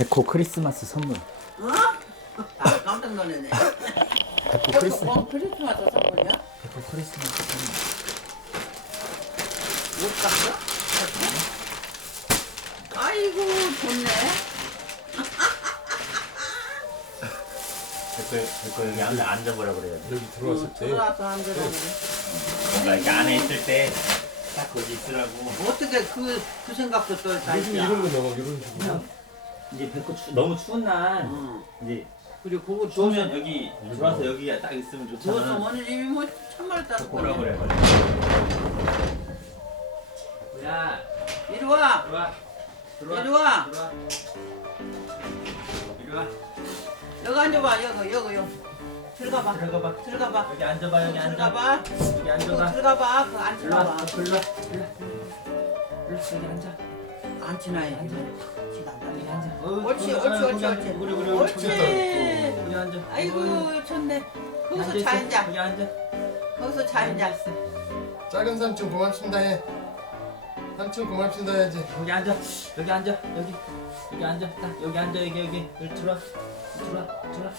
데코 크리스마스 선물. 어? 아 깜짝 놀랐네. 데코 크리스. 어, 크리스마스 선물이야? 데코 크리스마스 선물. 못 갔어? 아이고 좋네. 댓글 댓글 여기 앉아 앉아보라 그래요. 여기 들어왔을 때 들어와서 안 들어오네. 뭔가 이렇게 안에 있을 때 딱 거기 있으라고. 어떻게 그, 그 생각도 또 다 요즘 있냐? 이런 거 넣어 이런 식으로 이제 백호 추, 너무 추운 날 응. 이제 그리고 그거 추우면 여기 들어와서 여기가 딱 있으면 주워서 좋잖아. 집이 뭐 참말 따로 뭐라 그래. 야 이리 와. 들어와. 이리 와. 들어와. 이리 와. 여기 앉아봐. 여기 여기 여기. 들어가봐. 들어가봐. 들어가봐. 여기 앉아봐. 여기 앉아. 들어가봐. 여기 앉아봐. 들어가봐. 그거 일로 와. 일로 와. 일로 와. 일로 여기 앉아. 여기 안 앉아. 옳지, 옳지, 옳지, 옳지. 그래 그래. 옳지. 여기 앉아. 아이고 좋네. 거기서 자 앉아. 앉아. 여기 앉아. 거기서 자 앉아. 작은 삼촌 고맙습니다 해 삼촌 고맙습니다 해야지 여기 앉아. 여기 앉아. 여기. 여기 앉아. 딱 여기 앉아. 여기 여기. 여기 들어와. 들어와. 들어와.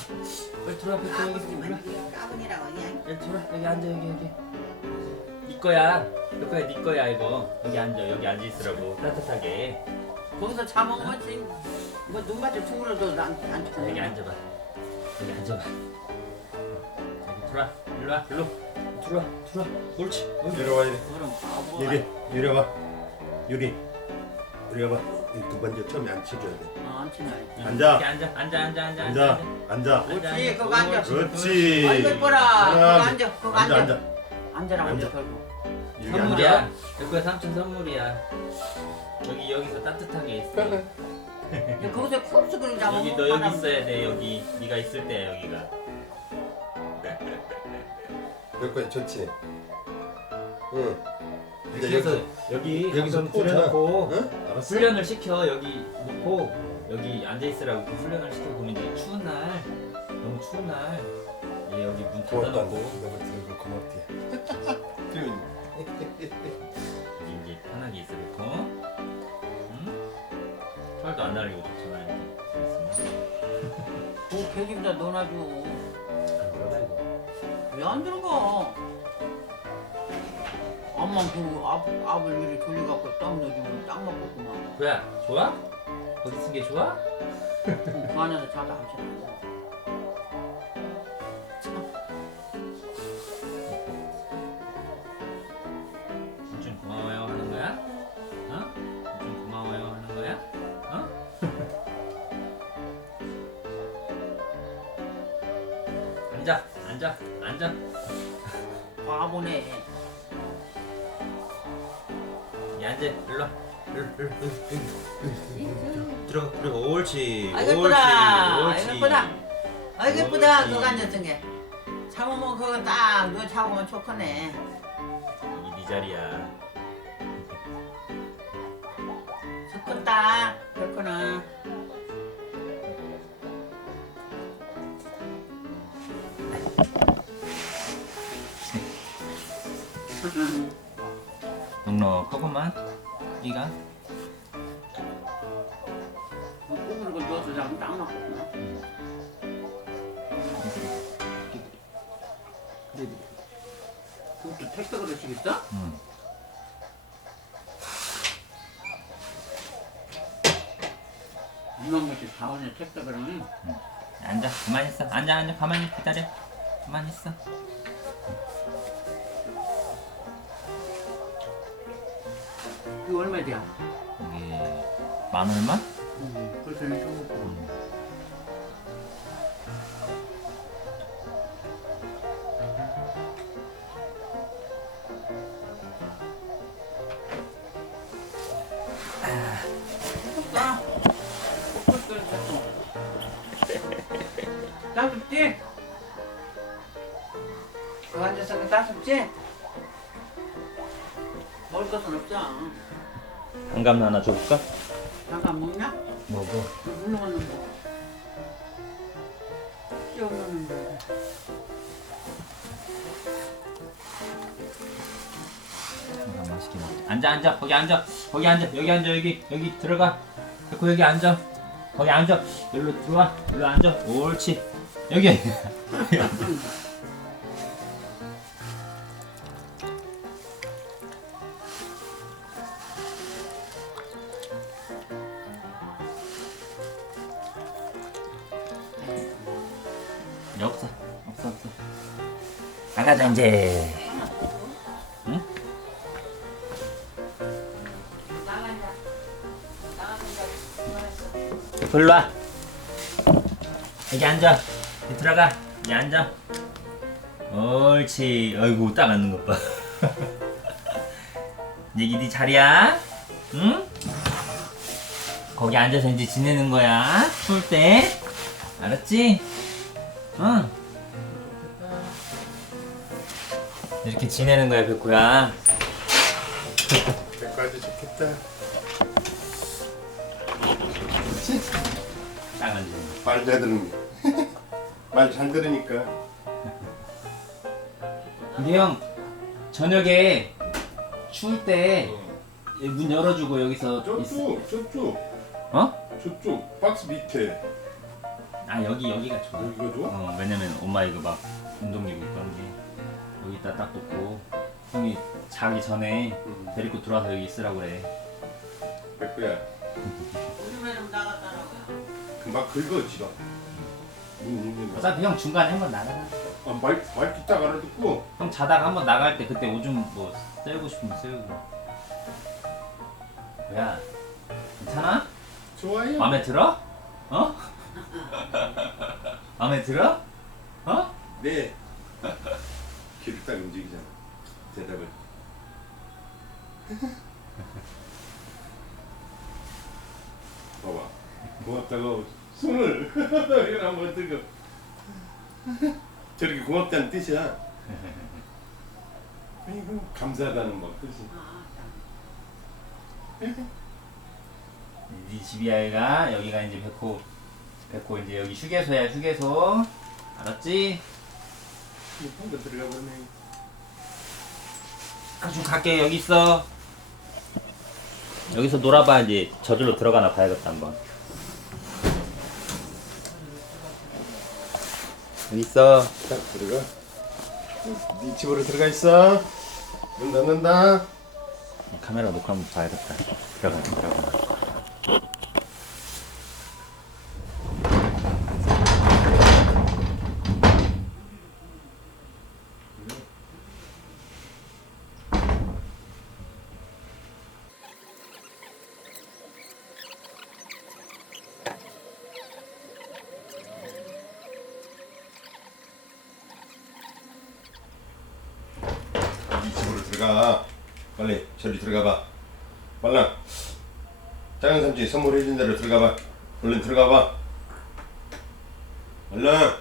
빨리 들어와. 여기 들어와. 까분이라고 그냥. 여기 들어와. 여기 앉아. 여기 여기. 네 거야. 네 거야. 네 거야 이거. 여기 앉아. 여기 앉아 있으라고 따뜻하게. 거기서 자 먹으면 지금 뭐 눈밭에 죽으러도 안안 죽어. 여기 앉아봐. 여기 앉아봐. 여기 들어와. 일로 와. 일로. 들어와. 들어와. 옳지. 옳지. 이리 와 이리 그럼 바보. 유리, 유리 와봐. 유리, 유리 와봐. 이두 번째 처음에 앉혀줘야 돼. 아, 안. 앉아. 여기 앉아. 앉아. 앉아. 앉아. 앉아, 앉아. 옳지, 그거 앉아. 그렇지. 아이고 예뻐라. 그거 앉아. 그거 앉아, 앉아. 앉아 결국. 여기 선물이야. 거야 삼촌 선물이야. 여기 여기서 따뜻하게 있어. 근데 거기서 그림 잡아. 여기 너 여기 있어야 돼 여기 네가 있을 때 여기가 몇 거야 좋지. 응. 이제 그래서 여기, 여기 여기서. 들여놓고 응? 알았어? 훈련을 시켜 여기 놓고 여기 앉아 있으라고 이렇게 훈련을 시켜 보면 이제 추운 날 너무 추운 날 얘 여기 문 고맙다. 닫아놓고 고맙대. 날리고 있으면 그 개집다 넣어놔줘. 왜 안 들어가? 엄마 그 앞, 앞을 이리 돌려갖고 딱 넣어주면 딱 먹겠구만. 그야 좋아? 어디 쓴게 좋아? 그 안에서 자다 안 치나. 앉아, 앉아, 앉아. 바보네. 야, 앉아. 일로 와. 일로, 일로, 일로. 들어, 들어. 옳지. 아이고 예쁘다. 옳지. 아이고 예쁘다. 아이고 예쁘다. 옳지. 그거 앉았던 게. 잡으면 그거 딱너 잡으면 좋겠네. 여기 네 자리야. 좋겠다. 그렇구나. 넉넉하구만. 여기가. 꼬부리고 넣어서 잡으면 딱 맞겠구나. 그것도 택배 그릇이겠어? 응. 이만 것이 사원에 택배 그릇. 앉아. 가만히 있어. 앉아, 앉아. 가만히 기다려. 가만히 있어. 얼마야? 이게 만 얼마? 음, 그래서 이거 먹고. 아, 따숩지? 그 앉아서 그 따숩지? 먹을 것은 없잖아. 한감 하나 줘볼까? 잠깐 먹냐? 먹어. 물. 씨 없는데. 한감 맛있게 먹자. 앉아, 앉아. 거기 앉아. 거기 앉아. 여기 앉아. 여기 여기 들어가. 그 여기 앉아. 거기 앉아. 여기로 들어와. 여기로 앉아. 옳지. 여기. 이제. 응? 불러 와. 여기 앉아. 여기 들어가. 여기 앉아. 옳지. 아이고 딱 앉는 것 봐. 여기 네 자리야. 응? 거기 앉아서 이제 지내는 거야. 추울 때. 알았지? 응. 이렇게 지내는 거야, 백호야. 백과도 좋겠다. 딱 앉아. 말잘 들으니. 말 잘 들으니까. 근데 형 저녁에 추울 때 문 열어주고 여기서 있... 저쪽, 저쪽, 어? 저쪽 박스 밑에 아 여기 여기가 좋아. 여기가 좋아? 어 왜냐면 엄마 이거 막 운동기구 여기다 딱 놓고 형이 자기 전에 응. 데리고 들어와서 여기 있으라고 그래. 백구야, 요즘에는 나갔다라고요. 금방 긁어 지가. 문 있는 거. 어차피 형 중간에 한번 나가. 아, 말, 말 듣다 알아듣고 형 자다가 한번 나갈 때 그때 오줌 뭐 쐬고 싶으면 쐬고. 야 괜찮아? 좋아요. 마음에 들어? 어? 마음에 들어? 어? 네. 딱 움직이잖아. 대답을. 봐봐. 고맙다고 손을 이걸 한번 들고 저렇게 고맙다는 뜻이야. 아이고 감사하다는 뭐 뜻이. 아, 네 집이야 여기가 여기가 이제 백호 백호 이제 여기 휴게소야 휴게소 알았지? 한거 들어가 보네. 아, 좀 갈게 여기 있어 여기서 놀아봐 이제 저절로 들어가나 봐야겠다 한번 여기 있어 딱 들어가. 네 집으로 들어가 있어. 문 닫는다. 카메라 녹화 한번 봐야겠다 들어가 들어가 들어가. 빨리 저리 들어가 봐. 빨라. 작은 삼촌이 선물해 준 대로 들어가 봐. 얼른 들어가 봐. 얼른.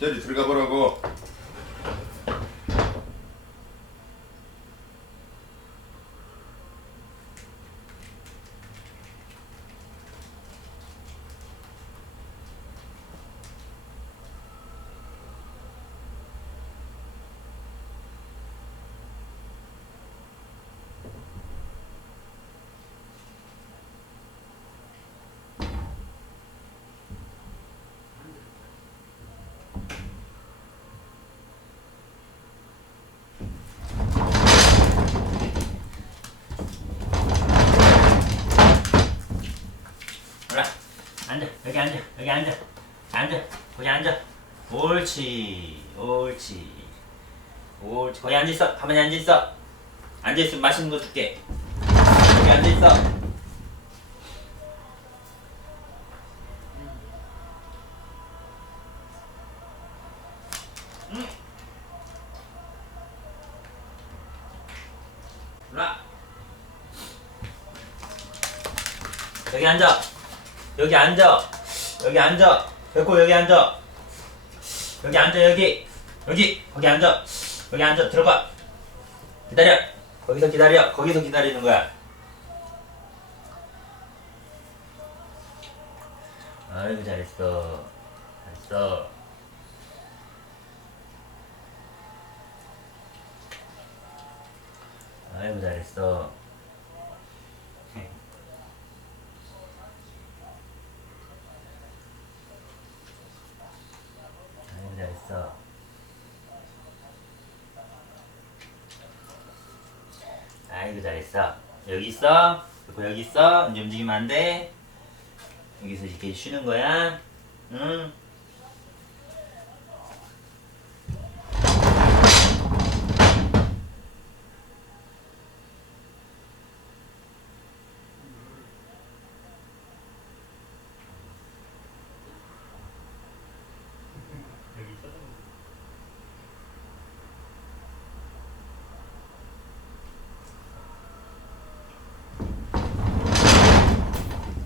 저리 들어가 보라고. 올라 앉아 여기 앉아 여기 앉아. 앉아 거기 앉아. 옳지 옳지. 옳지. 거기 앉아 있어 가만히 앉아 있어. 앉아 있으면 맛있는 거 줄게. 여기 앉아 있어. 응. 올라. 여기 앉아. 여기 앉아. 여기 앉아. 백호 여기 앉아. 여기 앉아 여기. 여기 거기 앉아. 여기 앉아 들어가. 기다려. 거기서 기다려. 거기서 기다리는 거야. 아이고 잘했어. 잘했어. 아이고 잘했어. 아이고 잘했어. 여기 있어. 그리고 여기 있어. 이제 움직이면 안 돼. 여기서 이렇게 쉬는 거야. 응. 이제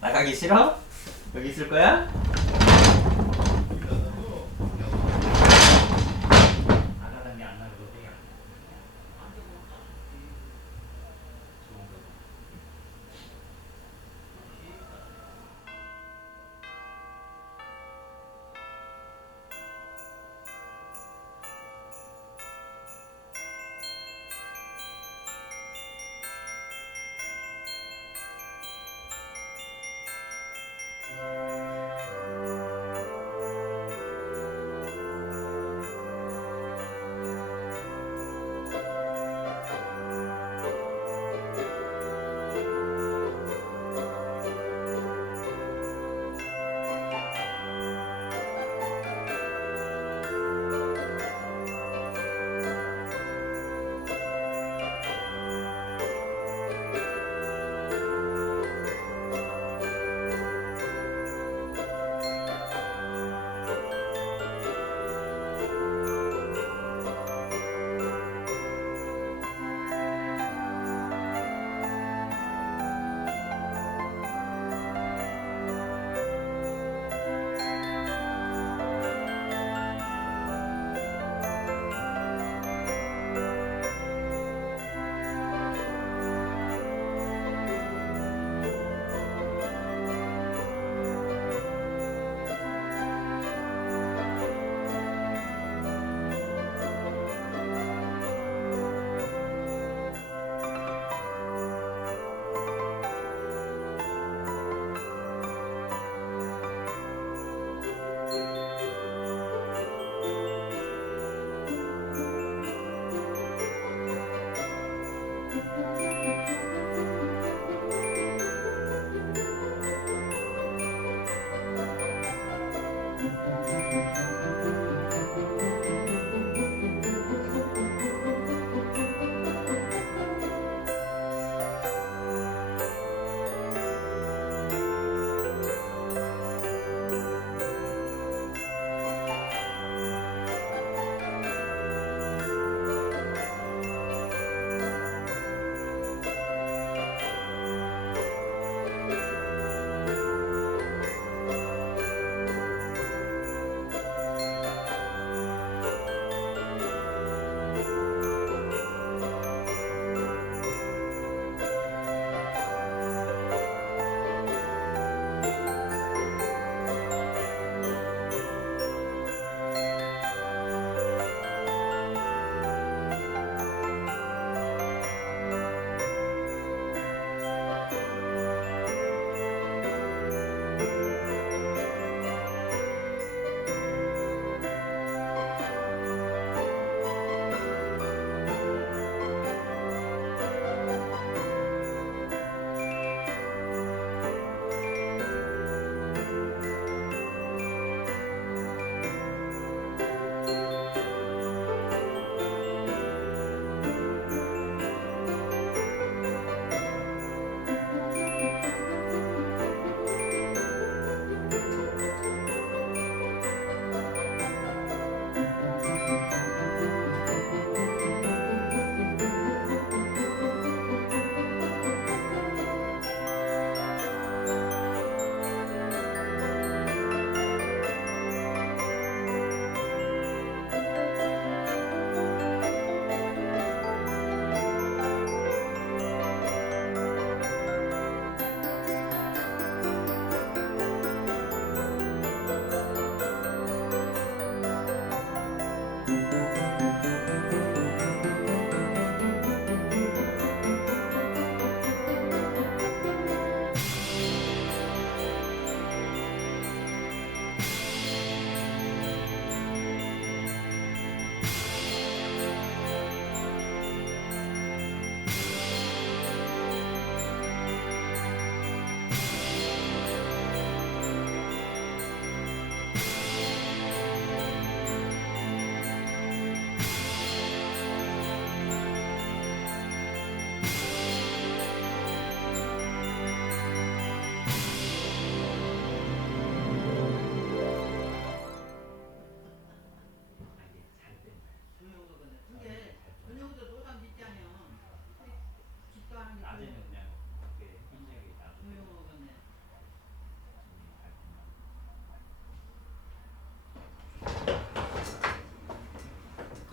나가기 싫어? 여기 있을 거야?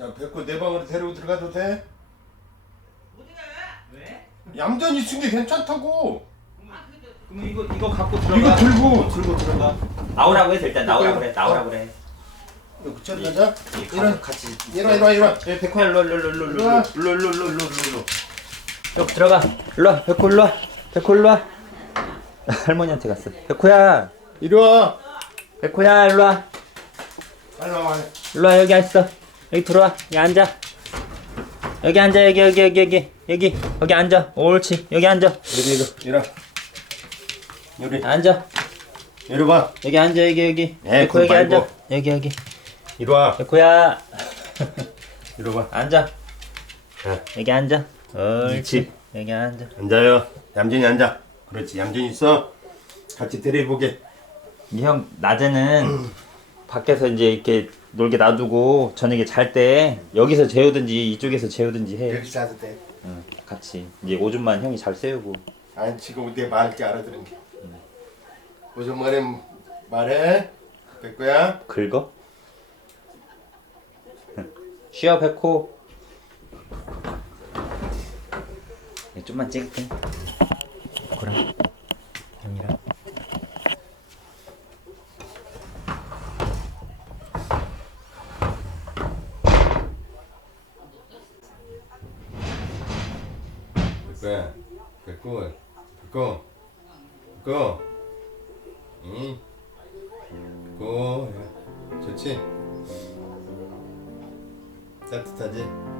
야 백구 내 방으로 데리고 들어가도 돼? 왜? 얌전히 있은 게 괜찮다고 그럼 이거 이거 갖고 이거 들어가. 들고 들고 들어가. 나오라고 해서 일단 나오라고 그래. 나오라고 그래. 이거 저리 가자 이 이런 같이. 와 이리 와 예, 백호야 일로 일로 일로 일로 일로. 일로 일로 일로 일로 일로 여기 들어가 일로 와 백호 일로 와 백호 일로 와 할머니한테 갔어 백호야 이리 와 백호야 일로 와 빨리 와 일로 와 여기 앉어 여기 들어와. 여기 앉아. 여기 앉아. 여기 여기 여기 여기. 여기. 여기 앉아. 옳지. 여기 앉아. 여기 이거 이리 와. 요리 앉아. 이리 와. 여기 앉아. 여기 여기. 에이, 백호 여기 말고. 앉아 여기 여기. 이리 와. 백호야. 이리 와. 앉아. 자, 여기 앉아. 옳지. 여기 앉아. 앉아요. 얌전히 앉아. 그렇지. 얌전히 있어. 같이 이형 낮에는 밖에서 이제 이렇게 놀게 놔두고 저녁에 잘 때 여기서 재우든지 이쪽에서 재우든지 해. 여기 자도 돼 응, 같이 이제 오줌만 형이 잘 세우고. 아니 지금 내 말할 게 알아들은 게 무슨 말에 말해 백구야 긁어? 쉬어 백호. 네, 좀만 찍을게. 그럼 형이랑. 백구야 백구 백구 백구 응. 백구 야, 좋지? 따뜻하지